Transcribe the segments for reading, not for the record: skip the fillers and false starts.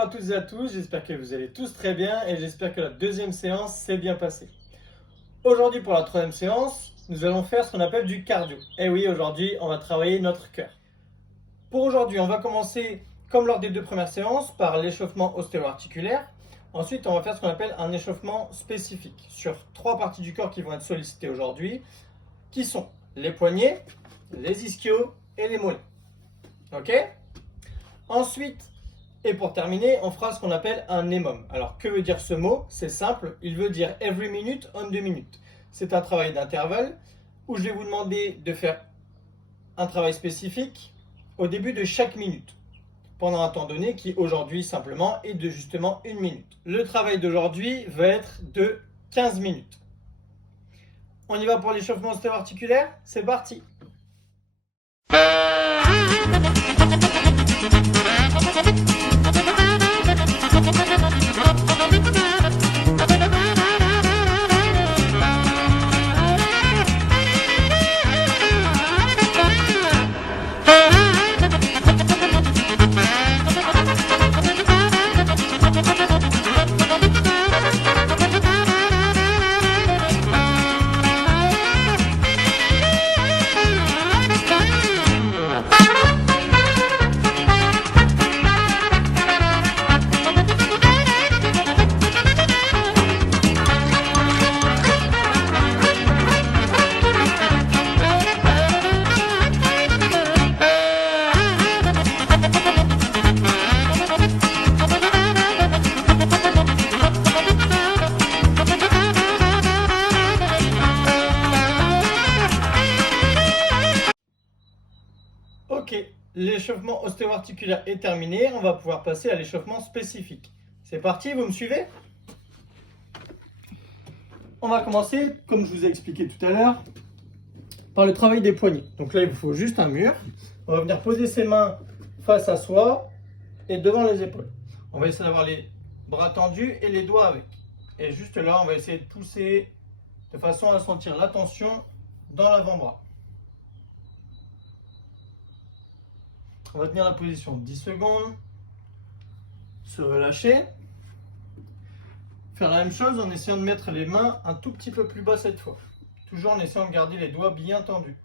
Bonjour à toutes et à tous, j'espère que vous allez tous très bien et j'espère que la deuxième séance s'est bien passée. Aujourd'hui pour la troisième séance, nous allons faire ce qu'on appelle du cardio. Et oui, aujourd'hui on va travailler notre cœur. Pour aujourd'hui, on va commencer comme lors des deux premières séances par l'échauffement ostéo-articulaire. Ensuite, on va faire ce qu'on appelle un échauffement spécifique sur trois parties du corps qui vont être sollicitées aujourd'hui, qui sont les poignets, les ischios et les mollets. Ok ? Ensuite, et pour terminer, on fera ce qu'on appelle un EMOM. Alors, que veut dire ce mot? C'est simple, il veut dire every minute on 2 minutes. C'est un travail d'intervalle où je vais vous demander de faire un travail spécifique au début de chaque minute, pendant un temps donné qui aujourd'hui simplement est de justement 1 minute. Le travail d'aujourd'hui va être de 15 minutes. On y va pour l'échauffement ostéo-articulaire? C'est parti! Ok, l'échauffement ostéo-articulaire est terminé, on va pouvoir passer à l'échauffement spécifique. C'est parti, vous me suivez? On va commencer, comme je vous ai expliqué tout à l'heure, par le travail des poignets. Donc là, il vous faut juste un mur. On va venir poser ses mains face à soi et devant les épaules. On va essayer d'avoir les bras tendus et les doigts avec. Et juste là, on va essayer de pousser de façon à sentir la tension dans l'avant-bras. On va tenir la position 10 secondes, se relâcher. Faire la même chose en essayant de mettre les mains un tout petit peu plus bas cette fois. Toujours en essayant de garder les doigts bien tendus.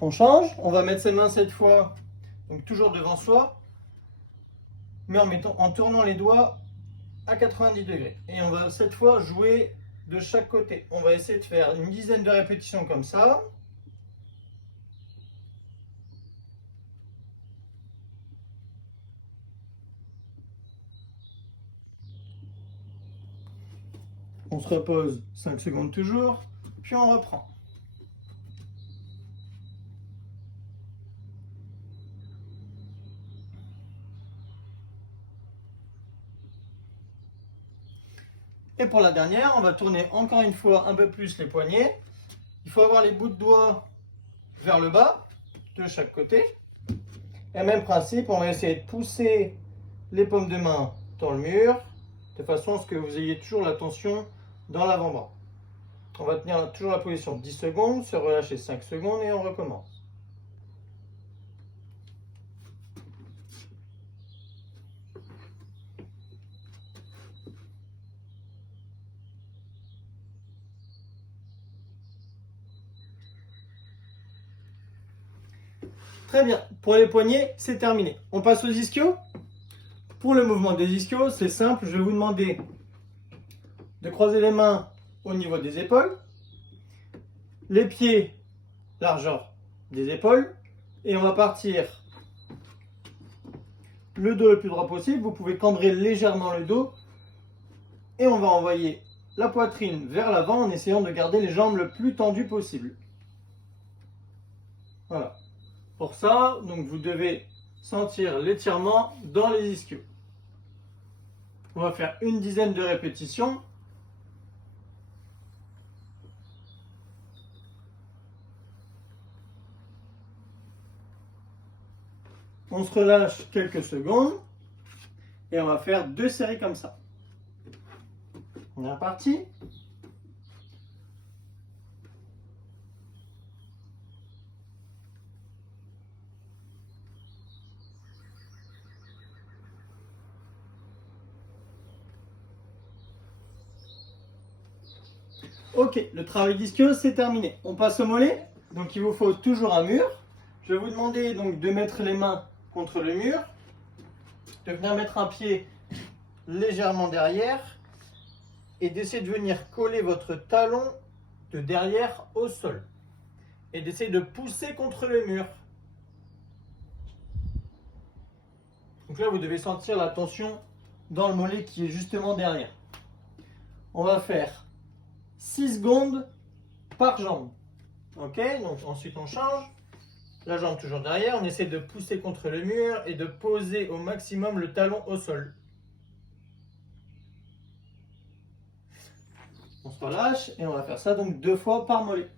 On change, on va mettre ses mains cette fois, donc toujours devant soi, mais en tournant les doigts à 90 degrés. Et on va cette fois jouer de chaque côté. On va essayer de faire une dizaine de répétitions comme ça. On se repose 5 secondes toujours, puis on reprend. Et pour la dernière, on va tourner encore une fois un peu plus les poignets. Il faut avoir les bouts de doigts vers le bas, de chaque côté. Et même principe, on va essayer de pousser les paumes de main dans le mur, de façon à ce que vous ayez toujours la tension dans l'avant-bras. On va tenir toujours la position 10 secondes, se relâcher 5 secondes et on recommence. Très bien, pour les poignets, c'est terminé. On passe aux ischios. Pour le mouvement des ischios, c'est simple, je vais vous demander de croiser les mains au niveau des épaules, les pieds largeur des épaules, et on va partir le dos le plus droit possible. Vous pouvez cambrer légèrement le dos, et on va envoyer la poitrine vers l'avant en essayant de garder les jambes le plus tendues possible. Voilà. Pour ça, donc vous devez sentir l'étirement dans les ischios. On va faire une dizaine de répétitions. On se relâche quelques secondes et on va faire 2 séries comme ça. On est reparti. Ok, le travail d'ischio c'est terminé. On passe au mollet. Donc il vous faut toujours un mur. Je vais vous demander donc de mettre les mains contre le mur, de venir mettre un pied légèrement derrière et d'essayer de venir coller votre talon de derrière au sol et d'essayer de pousser contre le mur. Donc là, vous devez sentir la tension dans le mollet qui est justement derrière. On va faire 6 secondes par jambe. Ok, donc ensuite on change. La jambe toujours derrière, on essaie de pousser contre le mur et de poser au maximum le talon au sol. On se relâche et on va faire ça donc 2 fois par mollet.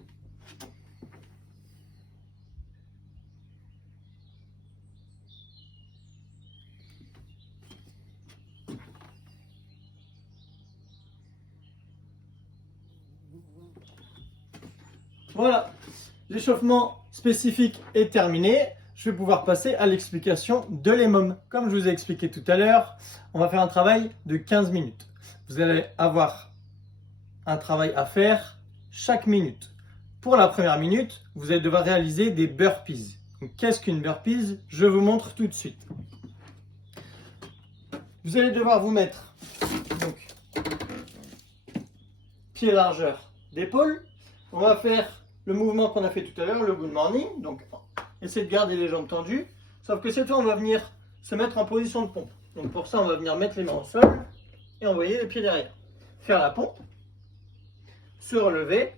Voilà, l'échauffement spécifique est terminé. Je vais pouvoir passer à l'explication de l'EMOM. Comme je vous ai expliqué tout à l'heure, on va faire un travail de 15 minutes. Vous allez avoir un travail à faire chaque minute. Pour la première minute, vous allez devoir réaliser des burpees. Qu'est-ce qu'une burpees? Je vous montre tout de suite. Vous allez devoir vous mettre donc, pied largeur d'épaule. On va faire le mouvement qu'on a fait tout à l'heure, le good morning. Donc, essayez de garder les jambes tendues. Sauf que cette fois, on va venir se mettre en position de pompe. Donc, pour ça, on va venir mettre les mains au sol et envoyer les pieds derrière. Faire la pompe. Se relever.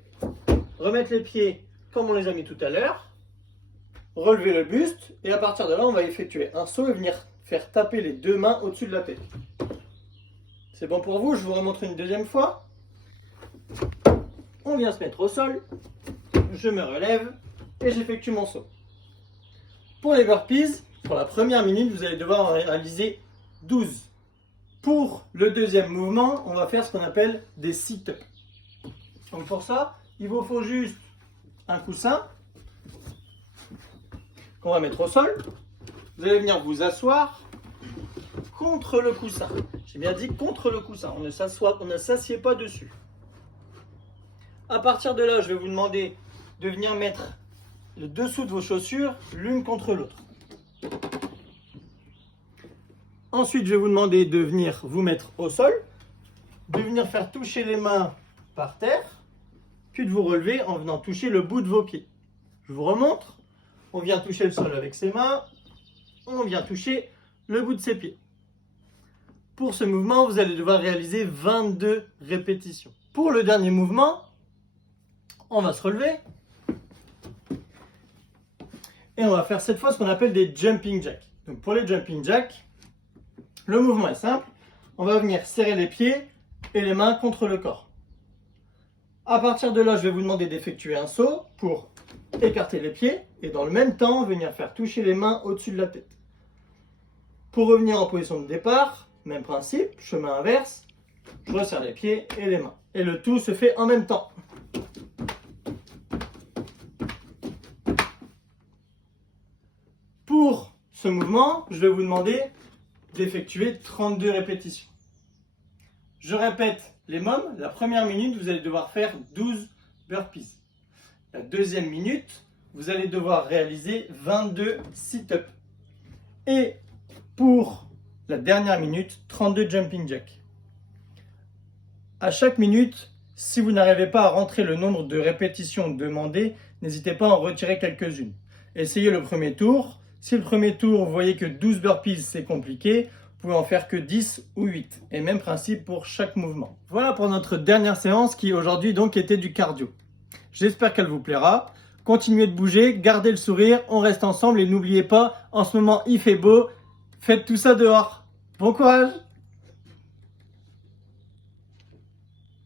Remettre les pieds comme on les a mis tout à l'heure. Relever le buste. Et à partir de là, on va effectuer un saut et venir faire taper les deux mains au-dessus de la tête. C'est bon pour vous? Je vous remontre une deuxième fois. On vient se mettre au sol. Je me relève et j'effectue mon saut. Pour les burpees, pour la première minute, vous allez devoir en réaliser 12. Pour le deuxième mouvement, on va faire ce qu'on appelle des sit-ups. Donc pour ça, il vous faut juste un coussin qu'on va mettre au sol. Vous allez venir vous asseoir contre le coussin. J'ai bien dit contre le coussin, on ne s'assied pas dessus. À partir de là, je vais vous demander de venir mettre le dessous de vos chaussures l'une contre l'autre. Ensuite, je vais vous demander de venir vous mettre au sol, de venir faire toucher les mains par terre, puis de vous relever en venant toucher le bout de vos pieds. Je vous remontre. On vient toucher le sol avec ses mains, on vient toucher le bout de ses pieds. Pour ce mouvement, vous allez devoir réaliser 22 répétitions. Pour le dernier mouvement, on va se relever. Et on va faire cette fois ce qu'on appelle des jumping jacks. Donc pour les jumping jacks, le mouvement est simple. On va venir serrer les pieds et les mains contre le corps. À partir de là, je vais vous demander d'effectuer un saut pour écarter les pieds et dans le même temps, venir faire toucher les mains au-dessus de la tête. Pour revenir en position de départ, même principe, chemin inverse, je resserre les pieds et les mains. Et le tout se fait en même temps. Pour ce mouvement, je vais vous demander d'effectuer 32 répétitions. Je répète les mômes. La première minute, vous allez devoir faire 12 burpees. La deuxième minute, vous allez devoir réaliser 22 sit-ups. Et pour la dernière minute, 32 jumping jacks. À chaque minute, si vous n'arrivez pas à rentrer le nombre de répétitions demandées, n'hésitez pas à en retirer quelques-unes. Essayez le premier tour. Si le premier tour, vous voyez que 12 burpees, c'est compliqué, vous pouvez en faire que 10 ou 8. Et même principe pour chaque mouvement. Voilà pour notre dernière séance qui aujourd'hui donc était du cardio. J'espère qu'elle vous plaira. Continuez de bouger, gardez le sourire, on reste ensemble et n'oubliez pas, en ce moment il fait beau, faites tout ça dehors. Bon courage!